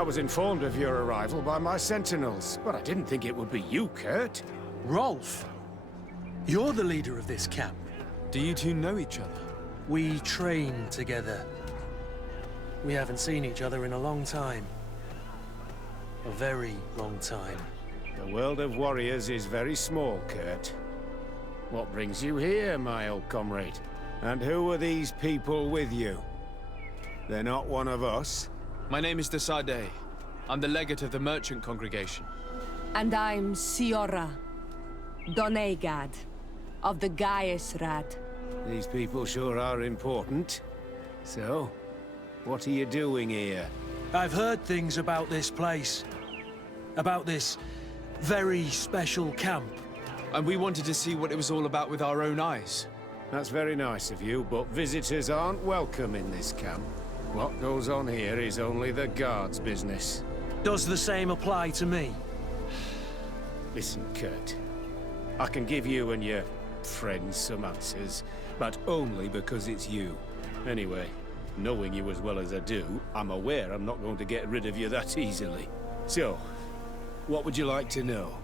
I was informed of your arrival by my sentinels, but I didn't think it would be you, Kurt. Rolf, you're the leader of this camp. Do you two know each other? We train together. We haven't seen each other in a long time. A very long time. The world of warriors is very small, Kurt. What brings you here, my old comrade? And who are these people with you? They're not one of us. My name is Desade. I'm the legate of the merchant congregation. And I'm Siora, Donegad, of the Gaesrad. These people sure are important. So, what are you doing here? I've heard things about this place. About this very special camp. And we wanted to see what it was all about with our own eyes. That's very nice of you, but visitors aren't welcome in this camp. What goes on here is only the guards' business. Does the same apply to me? Listen, Kurt. I can give you and your friends some answers, but only because it's you. Anyway, knowing you as well as I do, I'm aware I'm not going to get rid of you that easily. So, what would you like to know?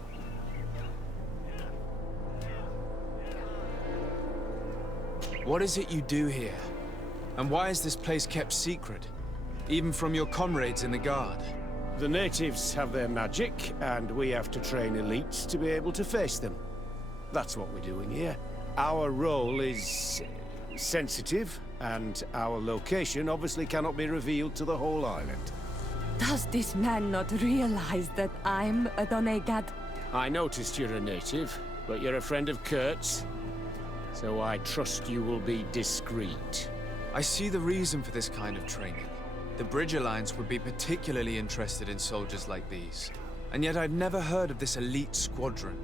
What is it you do here? And why is this place kept secret? Even from your comrades in the guard? The natives have their magic, and we have to train elites to be able to face them. That's what we're doing here. Our role is sensitive, and our location obviously cannot be revealed to the whole island. Does this man not realize that I'm a Donegad? I noticed you're a native, but you're a friend of Kurt's, so I trust you will be discreet. I see the reason for this kind of training. The Bridge Alliance would be particularly interested in soldiers like these. And yet I'd never heard of this elite squadron.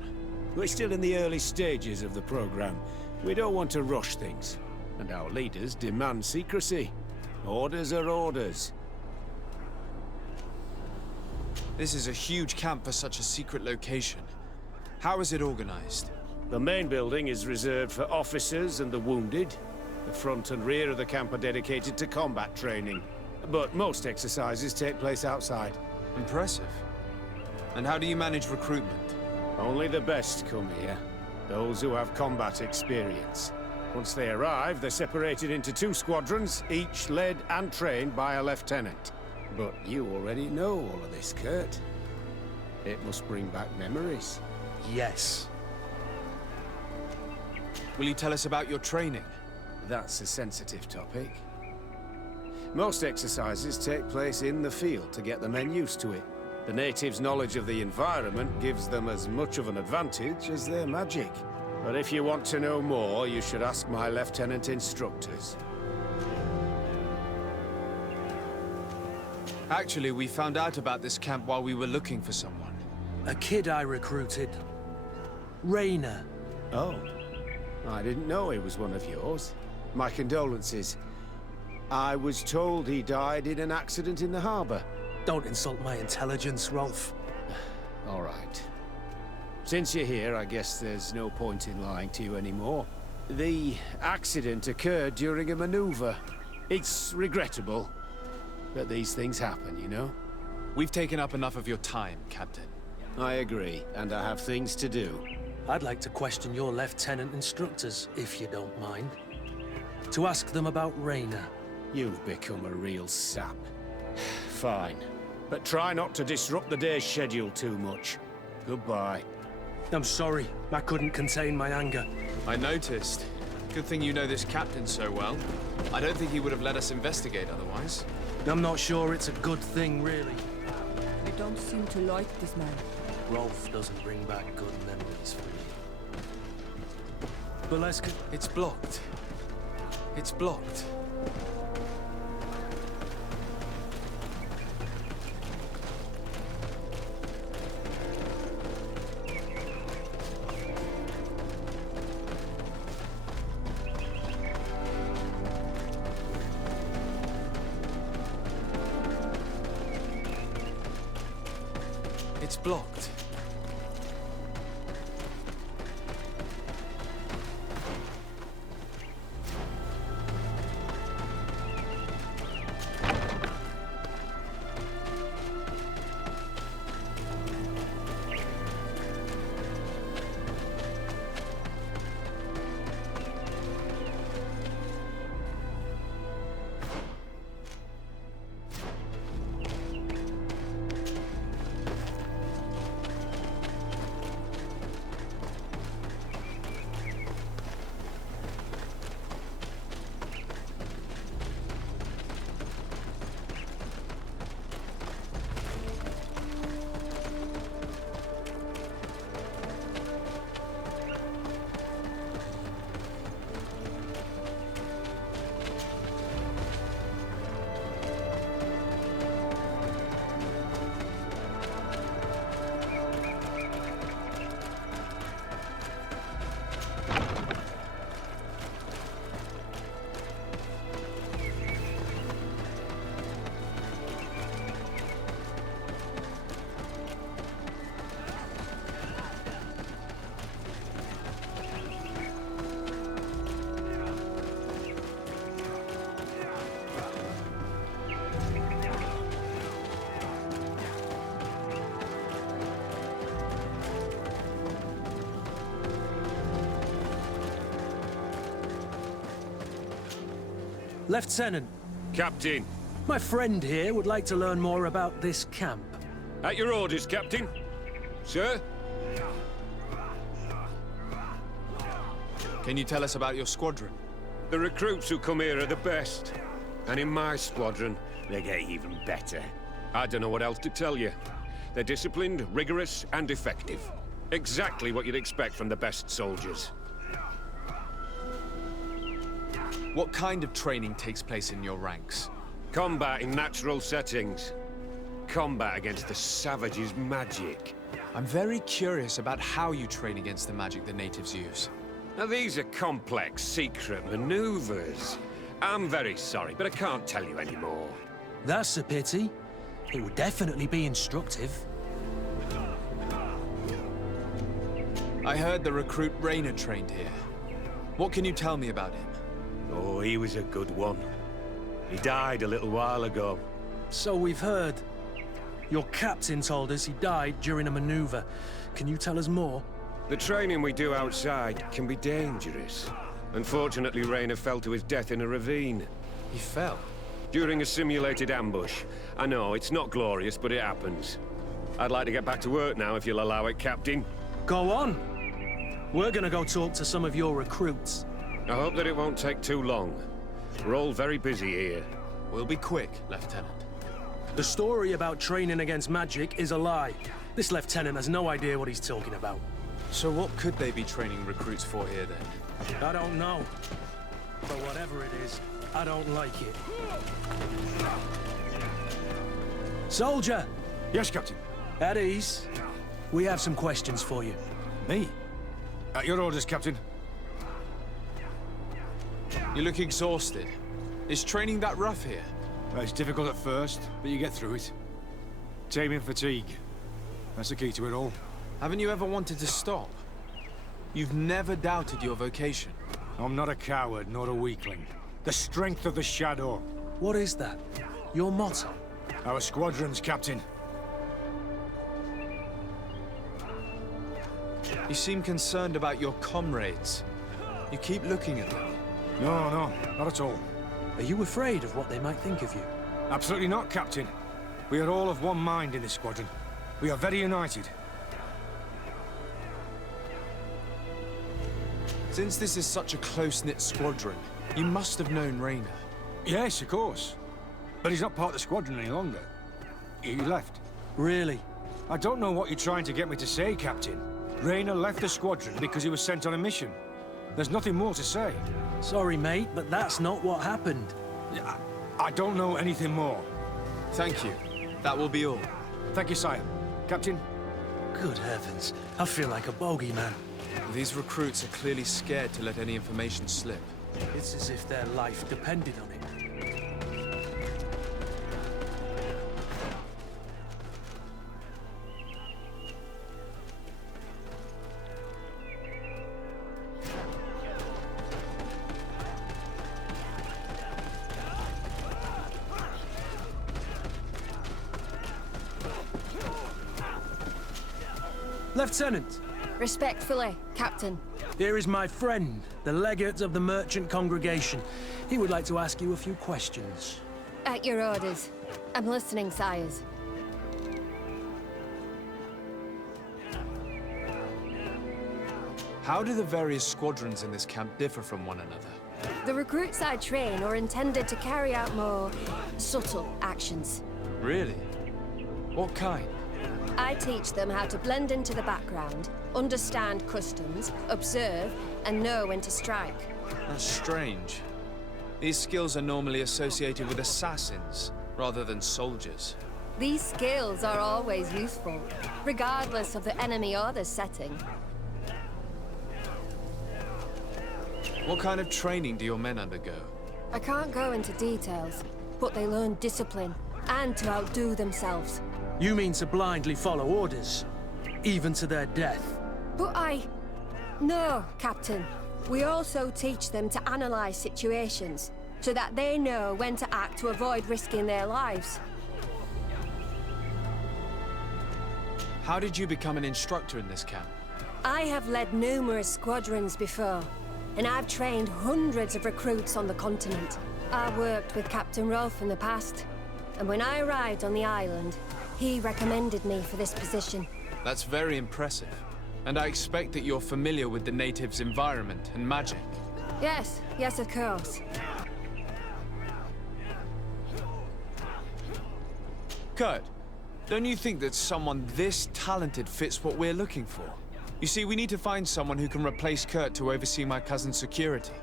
We're still in the early stages of the program. We don't want to rush things. And our leaders demand secrecy. Orders are orders. This is a huge camp for such a secret location. How is it organized? The main building is reserved for officers and the wounded. The front and rear of the camp are dedicated to combat training. But most exercises take place outside. Impressive. And how do you manage recruitment? Only the best come here. Those who have combat experience. Once they arrive, they're separated into 2 squadrons, each led and trained by a lieutenant. But you already know all of this, Kurt. It must bring back memories. Yes. Will you tell us about your training? That's a sensitive topic. Most exercises take place in the field to get the men used to it. The natives' knowledge of the environment gives them as much of an advantage as their magic. But if you want to know more, you should ask my lieutenant instructors. Actually, we found out about this camp while we were looking for someone. A kid I recruited. Rainer. Oh. I didn't know he was one of yours. My condolences. I was told he died in an accident in the harbor. Don't insult my intelligence, Rolf. All right. Since you're here, I guess there's no point in lying to you anymore. The accident occurred during a maneuver. It's regrettable, but these things happen, you know? We've taken up enough of your time, Captain. I agree, and I have things to do. I'd like to question your lieutenant instructors, if you don't mind. To ask them about Rainer. You've become a real sap. Fine. But try not to disrupt the day's schedule too much. Goodbye. I'm sorry. I couldn't contain my anger. I noticed. Good thing you know this captain so well. I don't think he would have let us investigate otherwise. I'm not sure it's a good thing, really. I don't seem to like this man. Rolf doesn't bring back good memories for me. But let's go. It's blocked. It's blocked. It's blocked. Lieutenant, Captain. my friend here would like to learn more about this camp. At your orders, Captain. Sir? Can you tell us about your squadron? The recruits who come here are the best. And in my squadron, they get even better. I don't know what else to tell you. They're disciplined, rigorous, and effective. Exactly what you'd expect from the best soldiers. What kind of training takes place in your ranks? Combat in natural settings. Combat against the savages' magic. I'm very curious about how you train against the magic the natives use. Now, these are complex, secret maneuvers. I'm very sorry, but I can't tell you anymore. That's a pity. It would definitely be instructive. I heard the recruit Rainer trained here. What can you tell me about him? Oh, he was a good one. He died a little while ago. So we've heard. Your captain told us he died during a maneuver. Can you tell us more? The training we do outside can be dangerous. Unfortunately, Rainer fell to his death in a ravine. He fell. During a simulated ambush. I know, it's not glorious, but it happens. I'd like to get back to work now, if you'll allow it, Captain. Go on. We're gonna go talk to some of your recruits. I hope that it won't take too long. We're all very busy here. We'll be quick, Lieutenant. The story about training against magic is a lie. This lieutenant has no idea what he's talking about. So what could they be training recruits for here, then? I don't know. But whatever it is, I don't like it. Soldier! Yes, Captain. At ease. We have some questions for you. Me? At your orders, Captain. You look exhausted. Is training that rough here? Well, it's difficult at first, but you get through it. Taming fatigue. That's the key to it all. Haven't you ever wanted to stop? You've never doubted your vocation. I'm not a coward, nor a weakling. The strength of the shadow. What is that? Your motto? Our squadrons, Captain. You seem concerned about your comrades. You keep looking at them. No, not at all. Are you afraid of what they might think of you? Absolutely not, Captain. We are all of one mind in this squadron. We are very united. Since this is such a close-knit squadron, you must have known Rainer. Yes, of course. But he's not part of the squadron any longer. He left. Really? I don't know what you're trying to get me to say, Captain. Rainer left the squadron because he was sent on a mission. There's nothing more to say. Sorry, mate, but that's not what happened. I don't know anything more. Thank you. That will be all. Thank you, sire. Captain? Good heavens. I feel like a bogeyman. These recruits are clearly scared to let any information slip. It's as if their life depended on it. Lieutenant! Respectfully, Captain. Here is my friend, the legate of the merchant congregation. He would like to ask you a few questions. At your orders. I'm listening, sires. How do the various squadrons in this camp differ from one another? The recruits I train are intended to carry out more subtle actions. Really? What kind? I teach them how to blend into the background, understand customs, observe, and know when to strike. That's strange. These skills are normally associated with assassins, rather than soldiers. These skills are always useful, regardless of the enemy or the setting. What kind of training do your men undergo? I can't go into details, but they learn discipline, and to outdo themselves. You mean to blindly follow orders, even to their death? But No, Captain. We also teach them to analyze situations, so that they know when to act to avoid risking their lives. How did you become an instructor in this camp? I have led numerous squadrons before, and I've trained hundreds of recruits on the continent. I worked with Captain Rolfe in the past, and when I arrived on the island, he recommended me for this position. That's very impressive. And I expect that you're familiar with the natives' environment and magic. Yes, of course. Kurt, don't you think that someone this talented fits what we're looking for? You see, we need to find someone who can replace Kurt to oversee my cousin's security.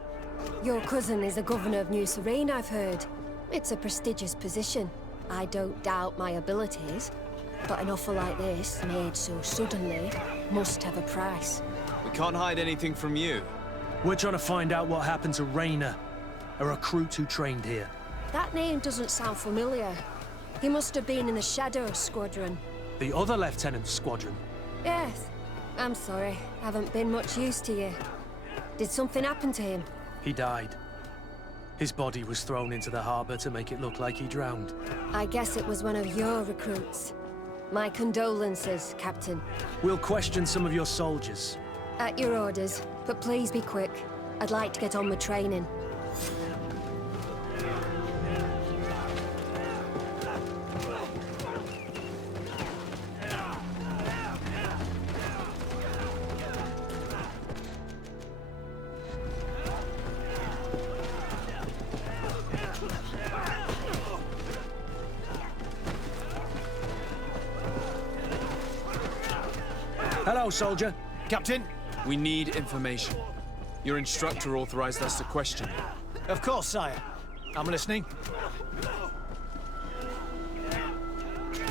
Your cousin is a governor of New Serene, I've heard. It's a prestigious position. I don't doubt my abilities, but an offer like this, made so suddenly, must have a price. We can't hide anything from you. We're trying to find out what happened to Rainer, a recruit who trained here. That name doesn't sound familiar. He must have been in the Shadow Squadron. The other lieutenant's squadron. Yes. I'm sorry, haven't been much use to you. Did something happen to him? He died. His body was thrown into the harbor to make it look like he drowned. I guess it was one of your recruits. My condolences, Captain. We'll question some of your soldiers. At your orders, but please be quick. I'd like to get on with training. Hello, soldier. Captain? We need information. Your instructor authorized us to question you. Of course, sire. I'm listening.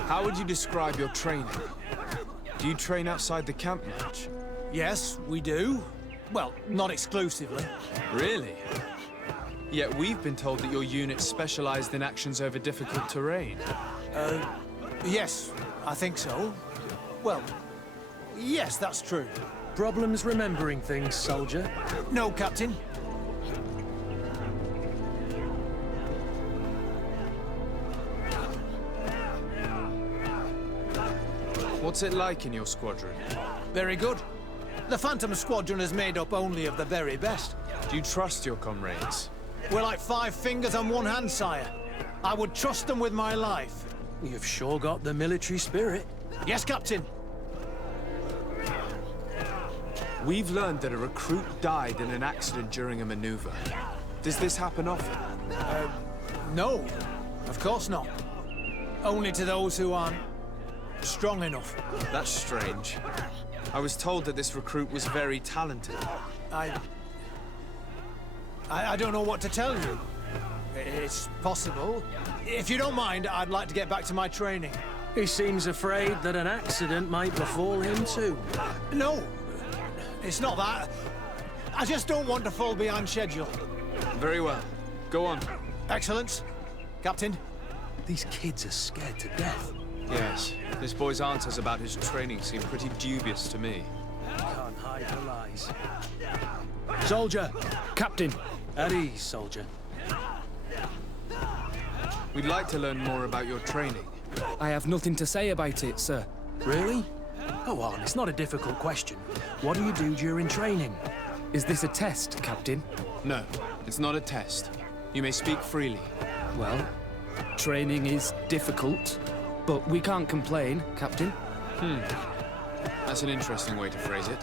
How would you describe your training? Do you train outside the camp much? Yes, we do. Well, not exclusively. Really? Yet we've been told that your unit specialized in actions over difficult terrain. Yes, I think so. Well, yes, that's true. Problems remembering things, soldier? No, Captain. What's it like in your squadron? Very good. The Phantom Squadron is made up only of the very best. Do you trust your comrades? We're like 5 fingers on one hand, sire. I would trust them with my life. You've sure got the military spirit. Yes, Captain. We've learned that a recruit died in an accident during a maneuver. Does this happen often? No, of course not. Only to those who aren't strong enough. That's strange. I was told that this recruit was very talented. I don't know what to tell you. It's possible. If you don't mind, I'd like to get back to my training. He seems afraid that an accident might befall him too. No, it's not that. I just don't want to fall behind schedule. Very well. Go on. Excellence. Captain. These kids are scared to death. Yes. This boy's answers about his training seem pretty dubious to me. Can't hide the lies. Soldier! Captain! At ease, soldier. We'd like to learn more about your training. I have nothing to say about it, sir. Really? Go on, it's not a difficult question. What do you do during training? Is this a test, Captain? No, it's not a test. You may speak freely. Well, training is difficult, but we can't complain, Captain. That's an interesting way to phrase it.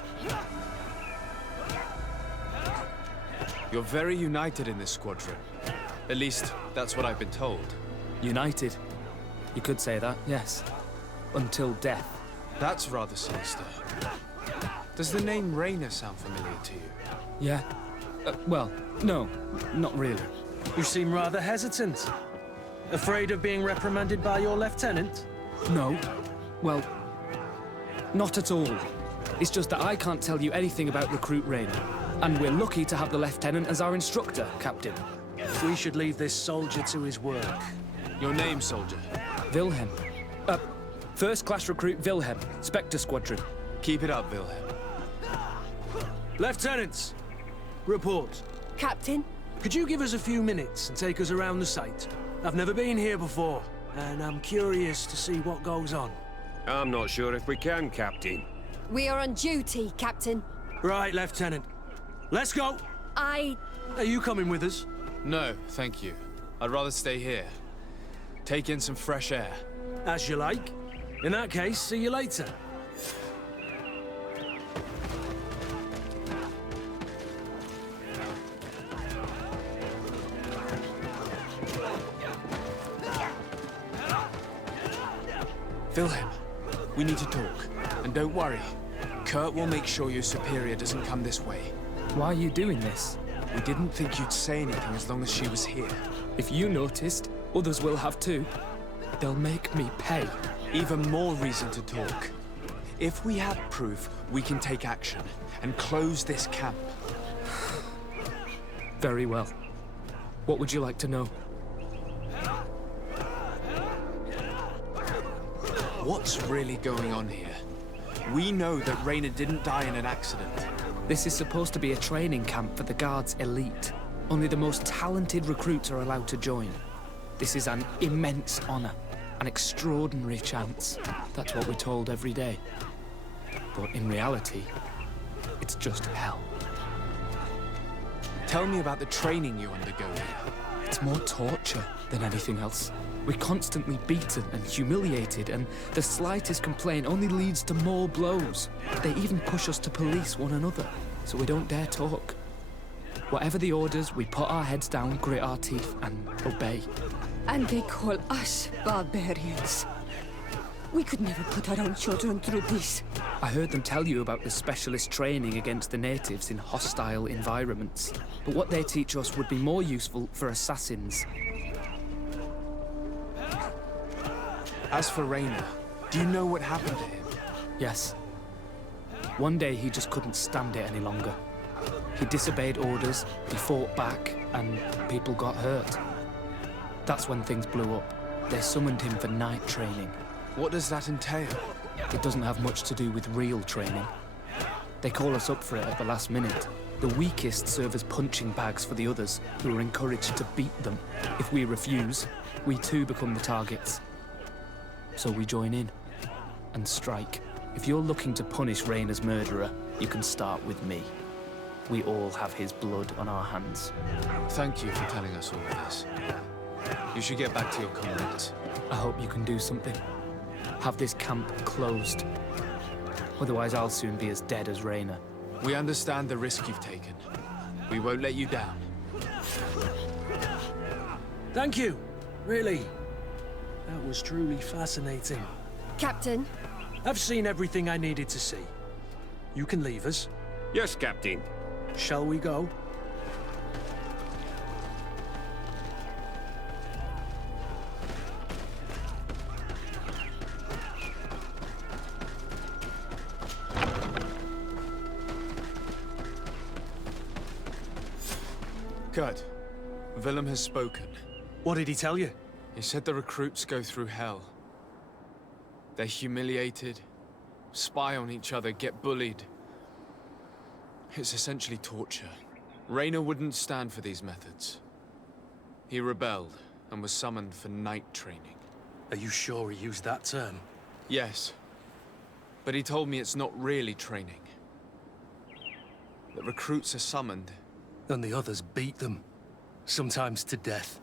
You're very united in this squadron. At least, that's what I've been told. United. You could say that, yes. Until death. That's rather sinister. Does the name Rainer sound familiar to you? Yeah. Well, no, not really. You seem rather hesitant. Afraid of being reprimanded by your lieutenant? No. Well, not at all. It's just that I can't tell you anything about Recruit Rainer. And we're lucky to have the lieutenant as our instructor, Captain. We should leave this soldier to his work. Your name, soldier? Wilhelm. First-class recruit Wilhelm, Spectre Squadron. Keep it up, Wilhelm. Lieutenants! Report. Captain? Could you give us a few minutes and take us around the site? I've never been here before, and I'm curious to see what goes on. I'm not sure if we can, Captain. We are on duty, Captain. Right, Lieutenant. Let's go! I... Are you coming with us? No, thank you. I'd rather stay here. Take in some fresh air. As you like. In that case, see you later. Wilhelm, we need to talk. And don't worry, Kurt will make sure your superior doesn't come this way. Why are you doing this? We didn't think you'd say anything as long as she was here. If you noticed, others will have too. They'll make me pay. Even more reason to talk. If we have proof, we can take action and close this camp. Very well. What would you like to know? What's really going on here? We know that Rainer didn't die in an accident. This is supposed to be a training camp for the Guard's elite. Only the most talented recruits are allowed to join. This is an immense honor, an extraordinary chance. That's what we're told every day. But in reality, it's just hell. Tell me about the training you undergo here. It's more torture than anything else. We're constantly beaten and humiliated, and the slightest complaint only leads to more blows. They even push us to police one another, so we don't dare talk. Whatever the orders, we put our heads down, grit our teeth, and obey. And they call us barbarians. We could never put our own children through this. I heard them tell you about the specialist training against the natives in hostile environments. But what they teach us would be more useful for assassins. As for Rainer, do you know what happened to him? Yes. One day he just couldn't stand it any longer. He disobeyed orders, he fought back, and people got hurt. That's when things blew up. They summoned him for night training. What does that entail? It doesn't have much to do with real training. They call us up for it at the last minute. The weakest serve as punching bags for the others, who are encouraged to beat them. If we refuse, we too become the targets. So we join in and strike. If you're looking to punish Rainer's murderer, you can start with me. We all have his blood on our hands. Thank you for telling us all of this. You should get back to your comrades. I hope you can do something. Have this camp closed. Otherwise, I'll soon be as dead as Rainer. We understand the risk you've taken. We won't let you down. Thank you. Really. That was truly fascinating. Captain, I've seen everything I needed to see. You can leave us. Yes, Captain. Shall we go? Kurt, Willem has spoken. What did he tell you? He said the recruits go through hell. They're humiliated, spy on each other, get bullied. It's essentially torture. Rainer wouldn't stand for these methods. He rebelled and was summoned for night training. Are you sure he used that term? Yes, but he told me it's not really training. The recruits are summoned. And the others beat them. Sometimes to death.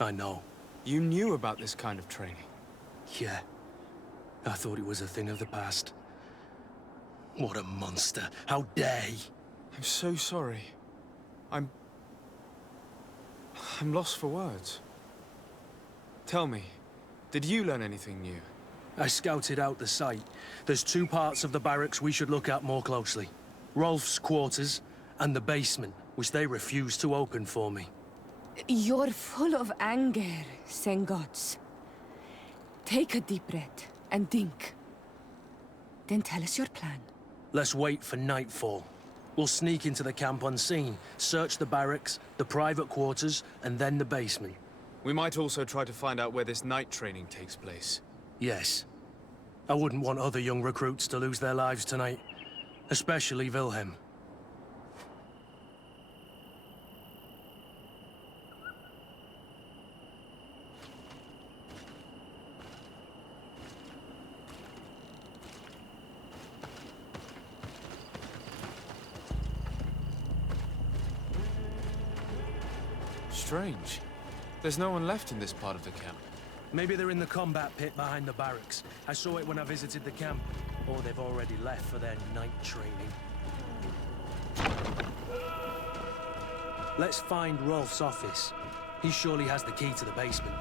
I know. You knew about this kind of training? Yeah. I thought it was a thing of the past. What a monster. How dare he? I'm so sorry. I'm lost for words. Tell me, did you learn anything new? I scouted out the site. There's two parts of the barracks we should look at more closely. Rolf's quarters and the basement, which they refused to open for me. You're full of anger, Sengots. Take a deep breath and think. Then tell us your plan. Let's wait for nightfall. We'll sneak into the camp unseen, search the barracks, the private quarters, and then the basement. We might also try to find out where this night training takes place. Yes. I wouldn't want other young recruits to lose their lives tonight. Especially Wilhelm. Strange. There's no one left in this part of the camp. Maybe they're in the combat pit behind the barracks. I saw it when I visited the camp. Or they've already left for their night training. Let's find Rolf's office. He surely has the key to the basement.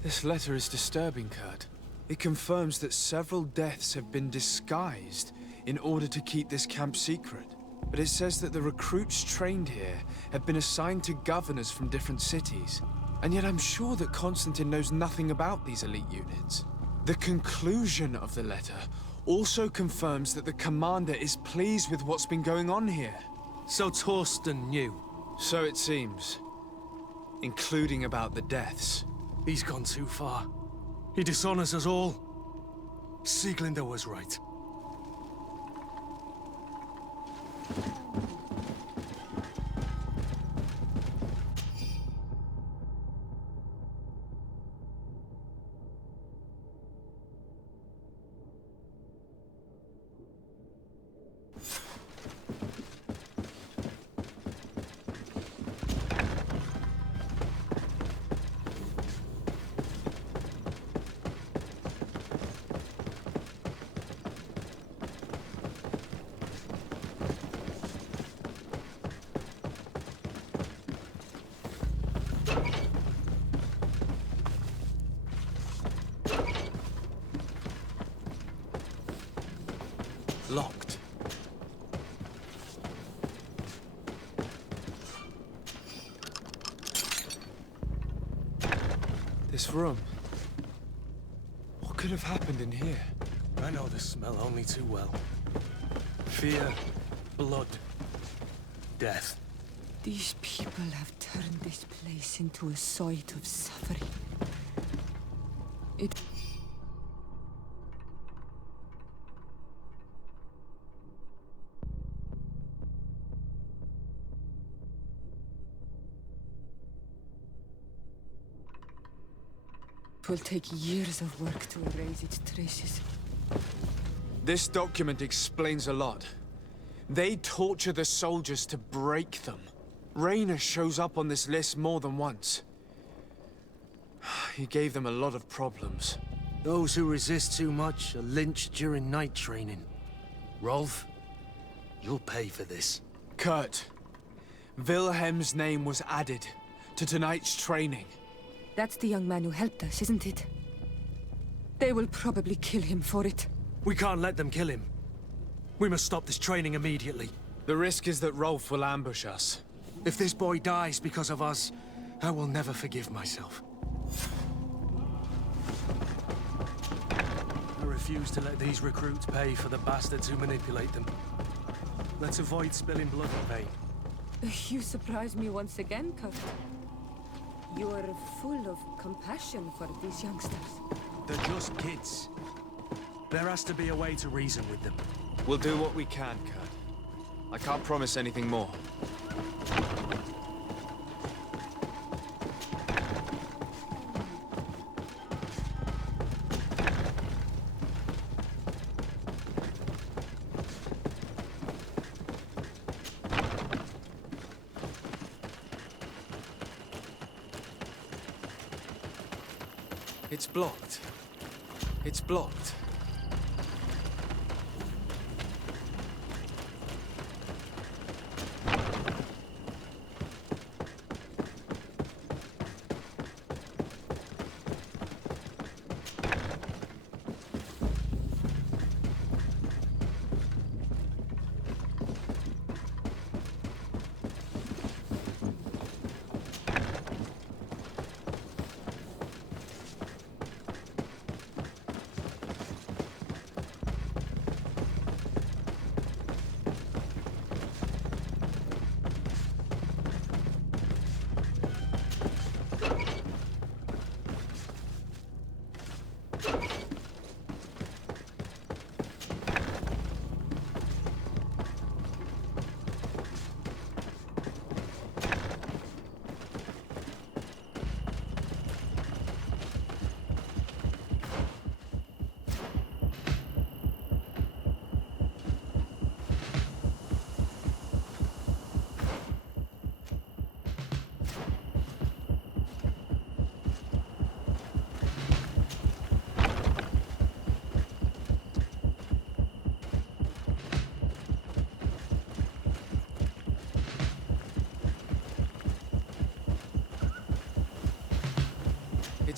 This letter is disturbing, Kurt. It confirms that several deaths have been disguised in order to keep this camp secret. But it says that the recruits trained here have been assigned to governors from different cities. And yet I'm sure that Constantine knows nothing about these elite units. The conclusion of the letter also confirms that the commander is pleased with what's been going on here. So Torsten knew. So it seems. Including about the deaths. He's gone too far. He dishonors us all. Sieglinder was right. Locked. This room. What could have happened in here? I know the smell only too well. Fear, blood, death. These people have turned this place into a site of suffering. It... will take years of work to erase its traces. This document explains a lot. They torture the soldiers to break them. Rainer shows up on this list more than once. He gave them a lot of problems. Those who resist too much are lynched during night training. Rolf, you'll pay for this. Kurt, Wilhelm's name was added to tonight's training. That's the young man who helped us, isn't it? They will probably kill him for it. We can't let them kill him. We must stop this training immediately. The risk is that Rolf will ambush us. If this boy dies because of us, I will never forgive myself. I refuse to let these recruits pay for the bastards who manipulate them. Let's avoid spilling blood in vain. You surprise me once again, Kurt. You are full of compassion for these youngsters. They're just kids. There has to be a way to reason with them. We'll do what we can, Kurt. I can't promise anything more. It's blocked. It's blocked.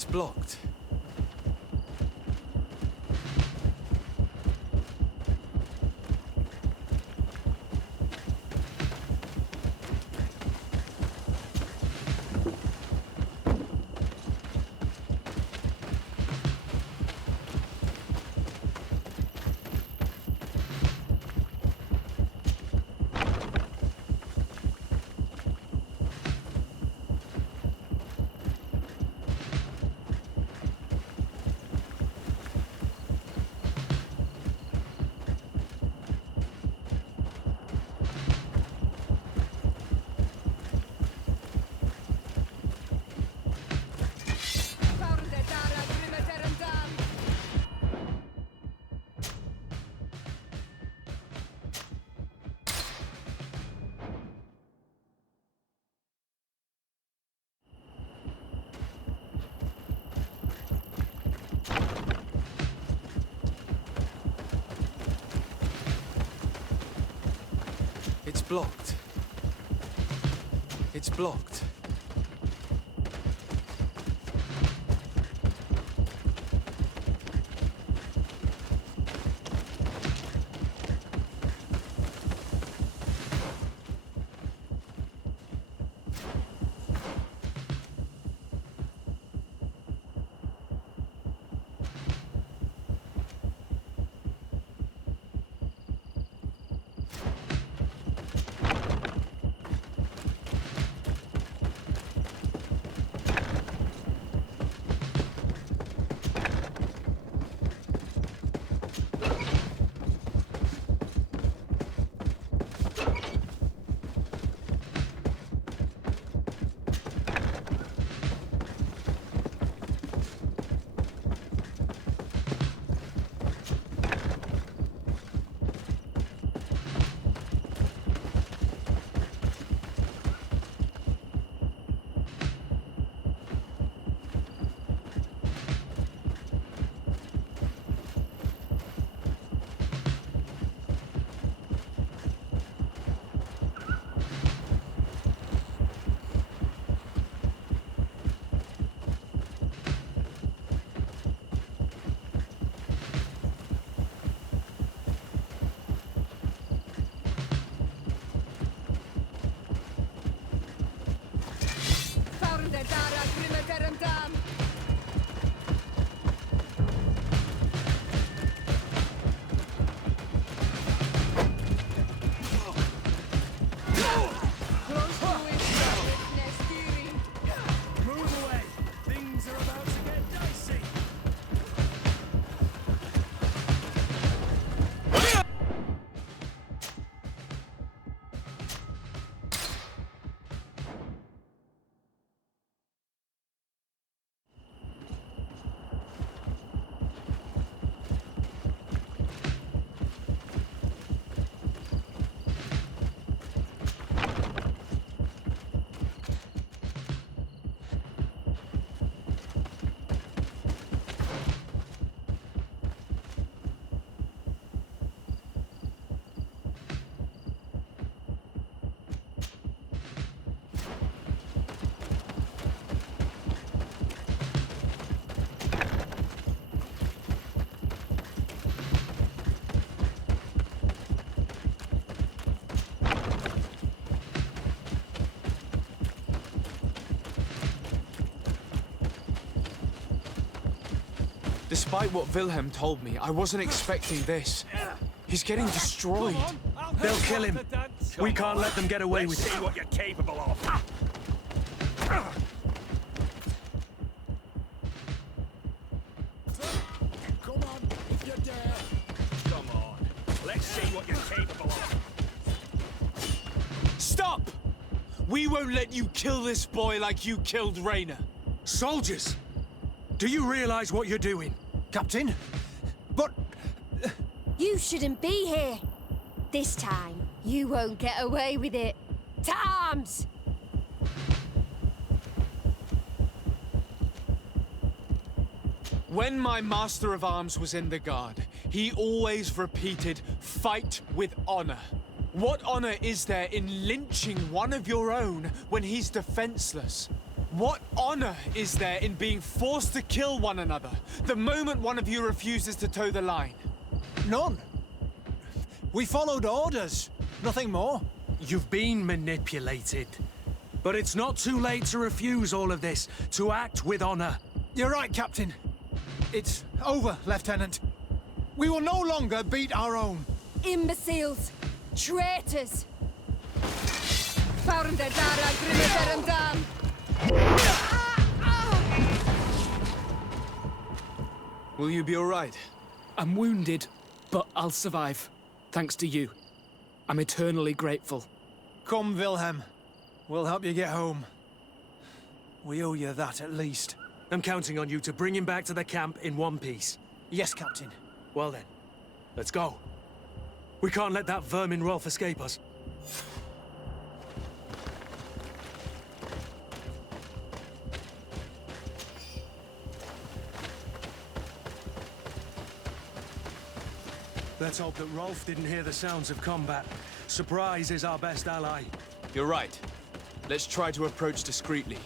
It's blocked. It's blocked. It's blocked. Despite what Wilhelm told me, I wasn't expecting this. He's getting destroyed. They'll kill him. We can't let them get away with it. See what you're capable of. Come on, if you dare. Come on, let's see what you're capable of. Stop! We won't let you kill this boy like you killed Rainer. Soldiers! Do you realize what you're doing? Captain? But... You shouldn't be here. This time, you won't get away with it. To arms! When my Master of Arms was in the Guard, he always repeated, fight with honor. What honor is there in lynching one of your own when he's defenseless? What honor is there in being forced to kill one another the moment one of you refuses to toe the line? None. We followed orders. Nothing more. You've been manipulated. But it's not too late to refuse all of this, to act with honor. You're right, Captain. It's over, Lieutenant. We will no longer beat our own. Imbeciles! Traitors! Will you be all right? I'm wounded, but I'll survive. Thanks to you. I'm eternally grateful. Come, Wilhelm. We'll help you get home. We owe you that at least. I'm counting on you to bring him back to the camp in one piece. Yes, Captain. Well then, let's go. We can't let that vermin Rolf escape us. Let's hope that Rolf didn't hear the sounds of combat. Surprise is our best ally. You're right. Let's try to approach discreetly.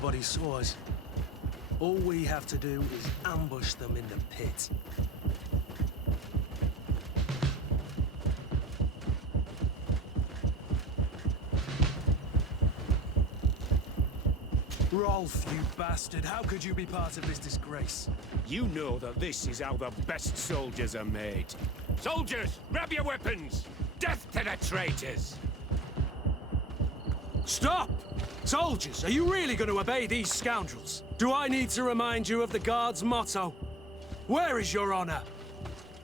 nobody saw us. All we have to do is ambush them in the pit. Rolf, you bastard, how could you be part of this disgrace? You know that this is how the best soldiers are made. Soldiers, grab your weapons! Death to the traitors! Stop! Soldiers, are you really going to obey these scoundrels? Do I need to remind you of the Guard's motto? Where is your honor?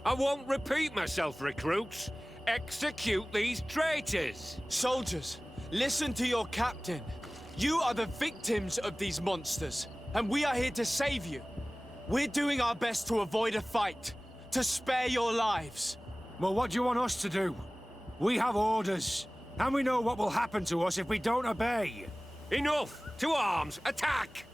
I won't repeat myself, recruits. Execute these traitors! Soldiers, listen to your captain. You are the victims of these monsters, and we are here to save you. We're doing our best to avoid a fight, to spare your lives. Well, what do you want us to do? We have orders, and we know what will happen to us if we don't obey. Enough! To arms! Attack!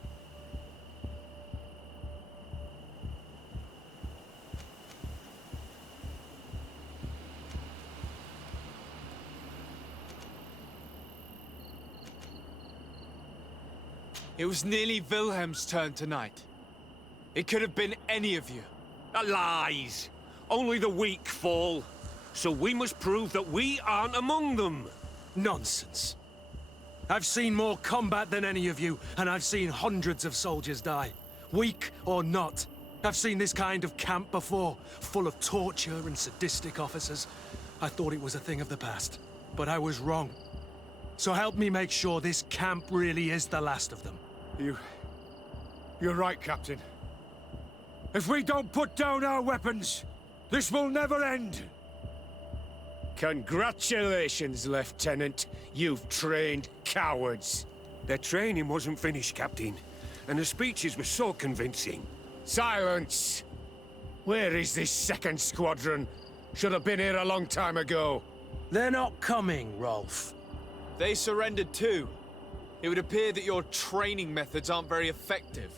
It was nearly Wilhelm's turn tonight. It could have been any of you. Lies! Only the weak fall. So we must prove that we aren't among them. Nonsense. I've seen more combat than any of you, and I've seen hundreds of soldiers die. Weak or not. I've seen this kind of camp before, full of torture and sadistic officers. I thought it was a thing of the past, but I was wrong. So help me make sure this camp really is the last of them. You're right, Captain. If we don't put down our weapons, this will never end. Congratulations, Lieutenant. You've trained cowards. Their training wasn't finished, Captain. And the speeches were so convincing. Silence! Where is this second squadron? Should have been here a long time ago. They're not coming, Rolf. They surrendered too. It would appear that your training methods aren't very effective.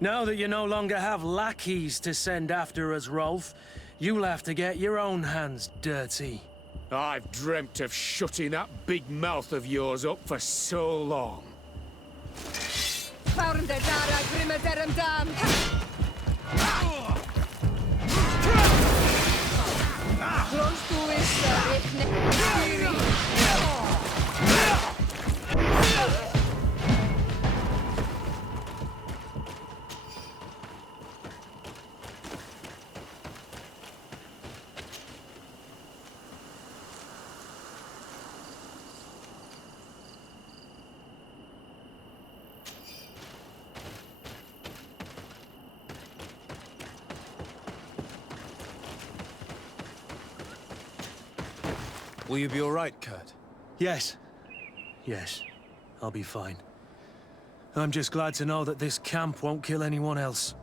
Now that you no longer have lackeys to send after us, Rolf, you'll have to get your own hands dirty. I've dreamt of shutting that big mouth of yours up for so long. Will you be all right, Kurt? Yes. Yes. I'll be fine. I'm just glad to know that this camp won't kill anyone else.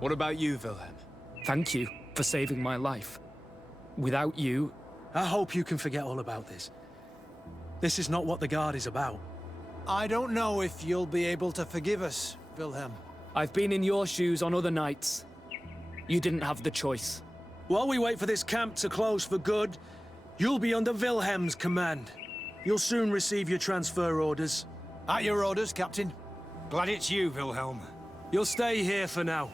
What about you, Wilhelm? Thank you for saving my life. Without you... I hope you can forget all about this. This is not what the Guard is about. I don't know if you'll be able to forgive us, Wilhelm. I've been in your shoes on other nights. You didn't have the choice. While we wait for this camp to close for good, you'll be under Wilhelm's command. You'll soon receive your transfer orders. At your orders, Captain. Glad it's you, Wilhelm. You'll stay here for now.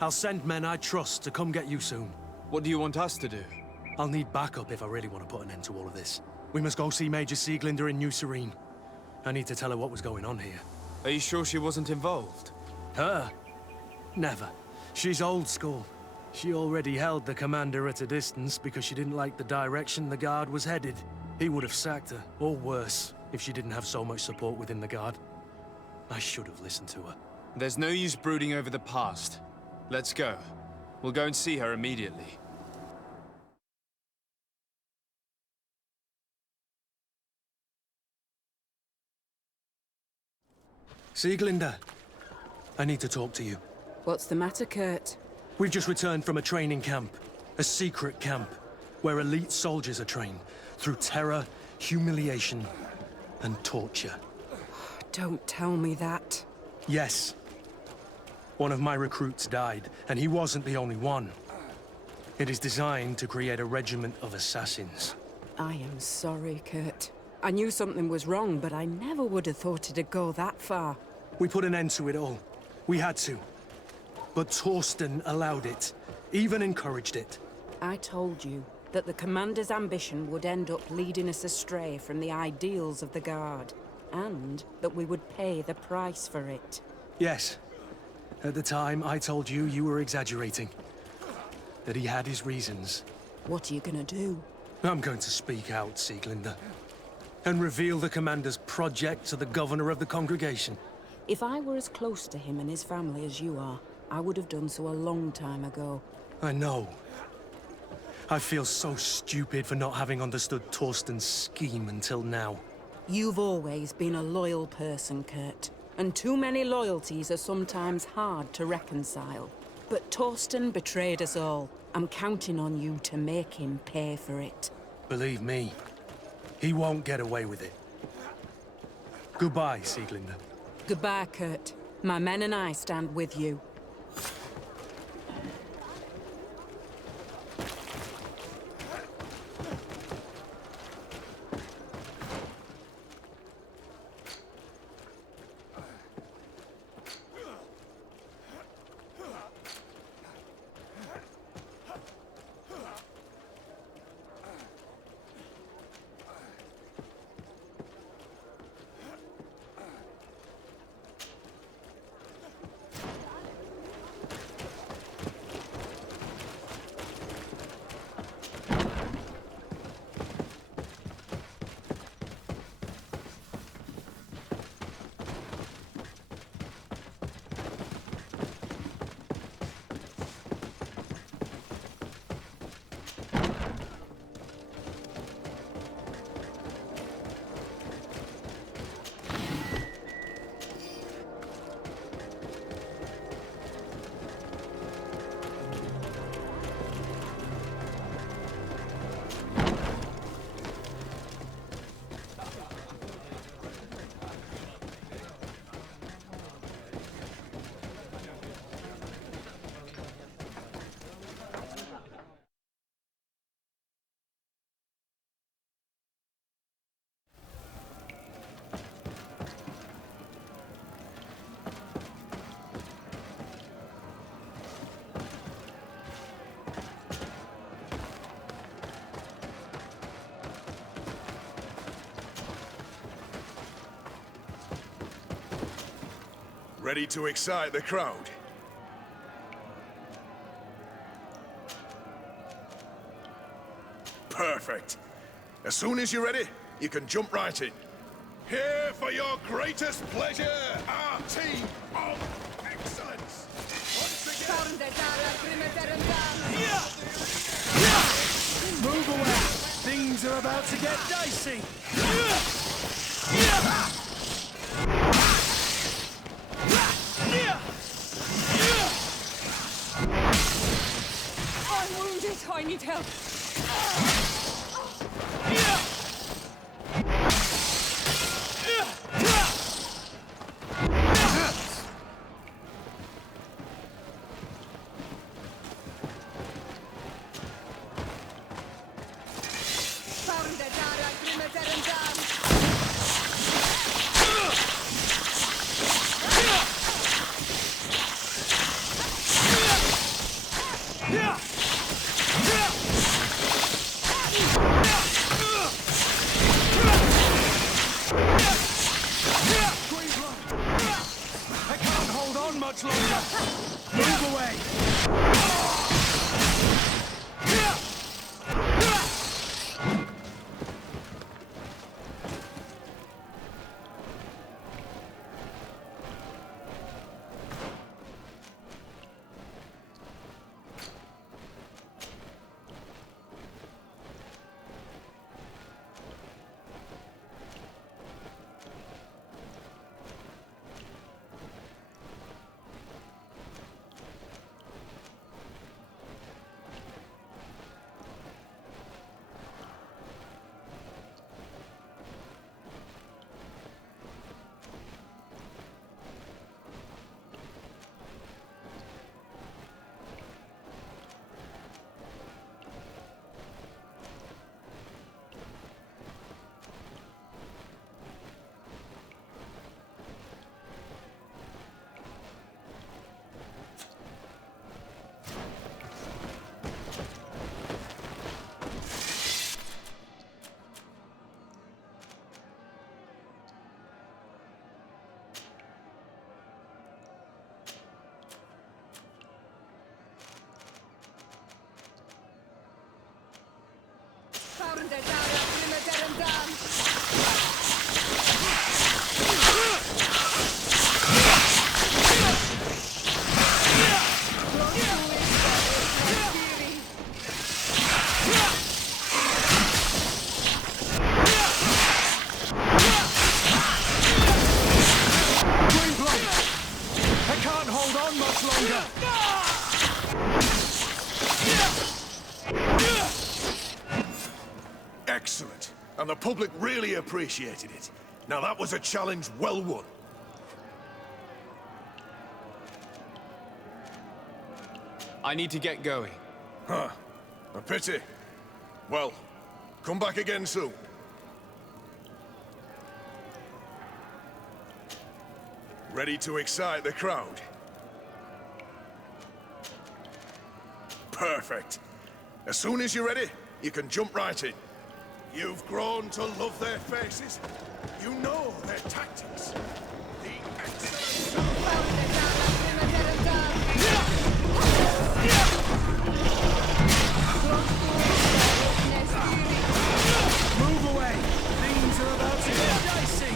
I'll send men I trust to come get you soon. What do you want us to do? I'll need backup if I really want to put an end to all of this. We must go see Major Sieglinder in New Serene. I need to tell her what was going on here. Are you sure she wasn't involved? Her? Never. She's old school. She already held the commander at a distance because she didn't like the direction the Guard was headed. He would have sacked her, or worse, if she didn't have so much support within the Guard. I should have listened to her. There's no use brooding over the past. Let's go. We'll go and see her immediately. Sieglinder, I need to talk to you. What's the matter, Kurt? We've just returned from a training camp. A secret camp, where elite soldiers are trained through terror, humiliation, and torture. Don't tell me that. Yes. One of my recruits died, and he wasn't the only one. It is designed to create a regiment of assassins. I am sorry, Kurt. I knew something was wrong, but I never would have thought it'd go that far. We put an end to it all. We had to. But Torsten allowed it, even encouraged it. I told you that the Commander's ambition would end up leading us astray from the ideals of the Guard, and that we would pay the price for it. Yes. At the time, I told you you were exaggerating. That he had his reasons. What are you gonna do? I'm going to speak out, Sieglinde. And reveal the Commander's project to the Governor of the Congregation. If I were as close to him and his family as you are, I would have done so a long time ago. I know. I feel so stupid for not having understood Torsten's scheme until now. You've always been a loyal person, Kurt. And too many loyalties are sometimes hard to reconcile. But Torsten betrayed us all. I'm counting on you to make him pay for it. Believe me, he won't get away with it. Goodbye, Sieglinde. Goodbye, Kurt. My men and I stand with you. Ready to excite the crowd? Perfect. As soon as you're ready, you can jump right in. Here for your greatest pleasure, our team of excellence. Once again... Move away! Things are about to get dicey! I'm wounded. I need help. Excellent. And the public really appreciated it. Now that was a challenge well won. I need to get going. Huh. A pity. Well, come back again soon. Ready to excite the crowd? Perfect. As soon as you're ready, you can jump right in. You've grown to love their faces. You know their tactics. The Move away! Things are about to get dicey!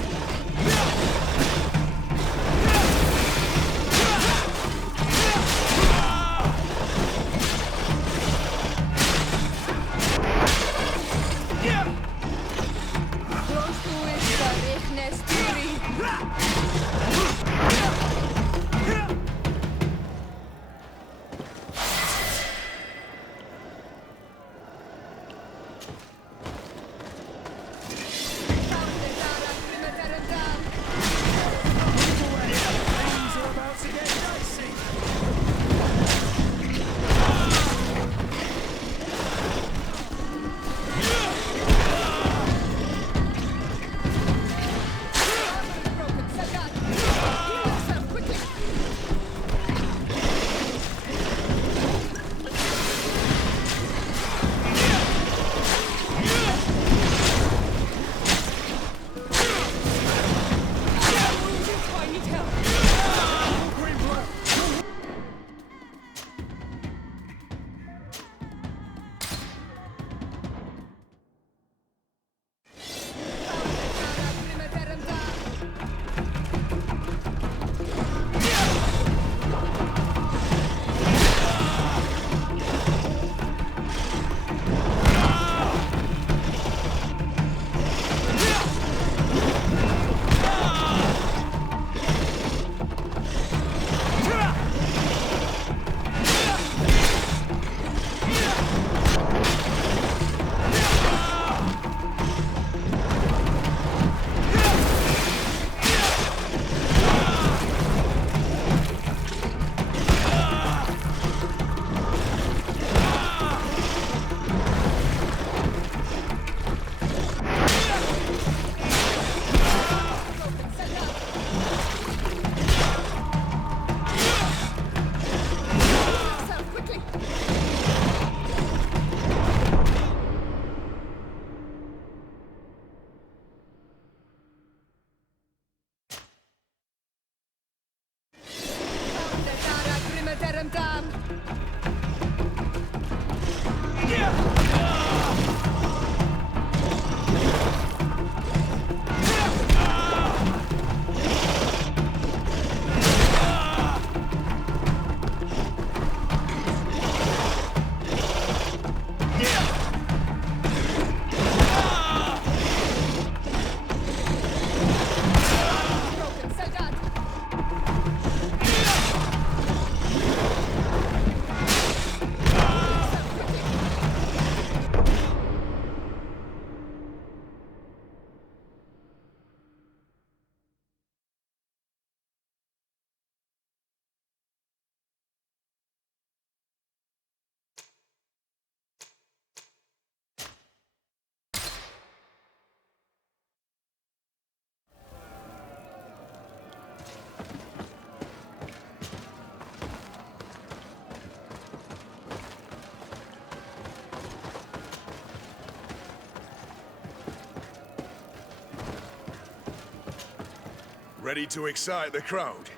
Ready to excite the crowd?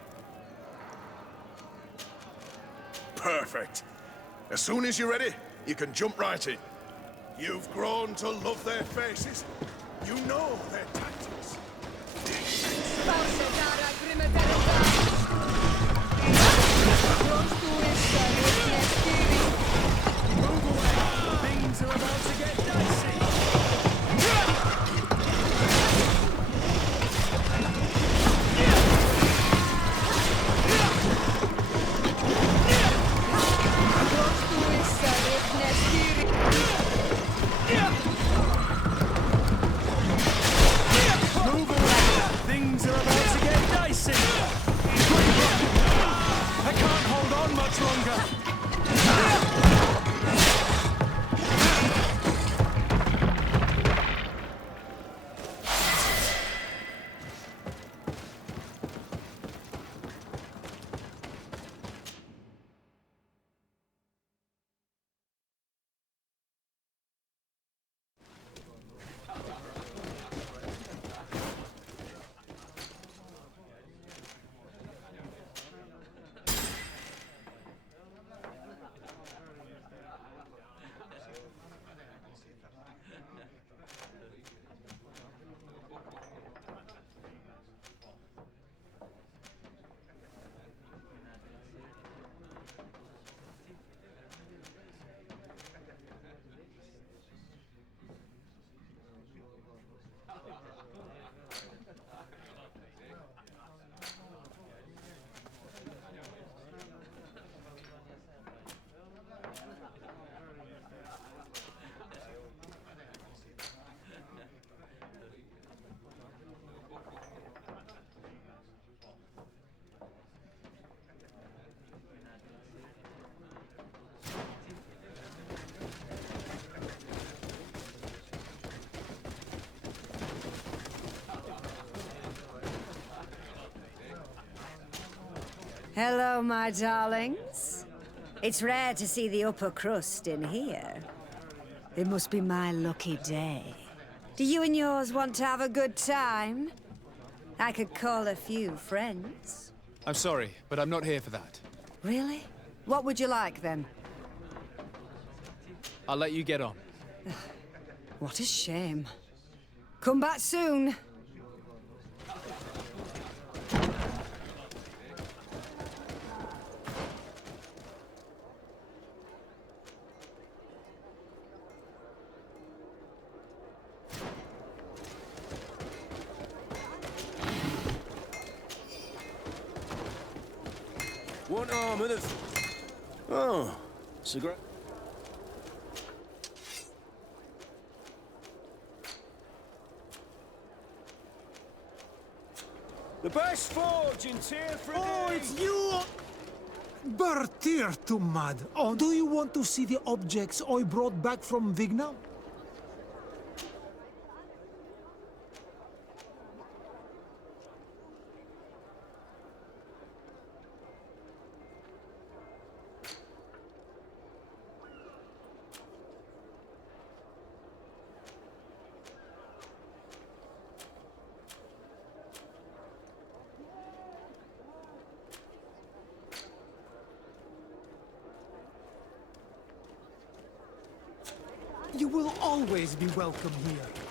Perfect. As soon as you're ready, you can jump right in. You've grown to love their faces. You know their tactics. Things are about to get dicey. Move away. Things are about to get dicey. I can't hold on much longer. Hello, my darlings. It's rare to see the upper crust in here. It must be my lucky day. Do you and yours want to have a good time? I could call a few friends. I'm sorry, but I'm not here for that. Really? What would you like, then? I'll let you get on. What a shame. Come back soon. One arm of the... Oh, cigarette. The best forge in Tier 3. Oh, it's you! Bertir to mad. Oh, do you want to see the objects I brought back from Vigna? You will always be welcome here.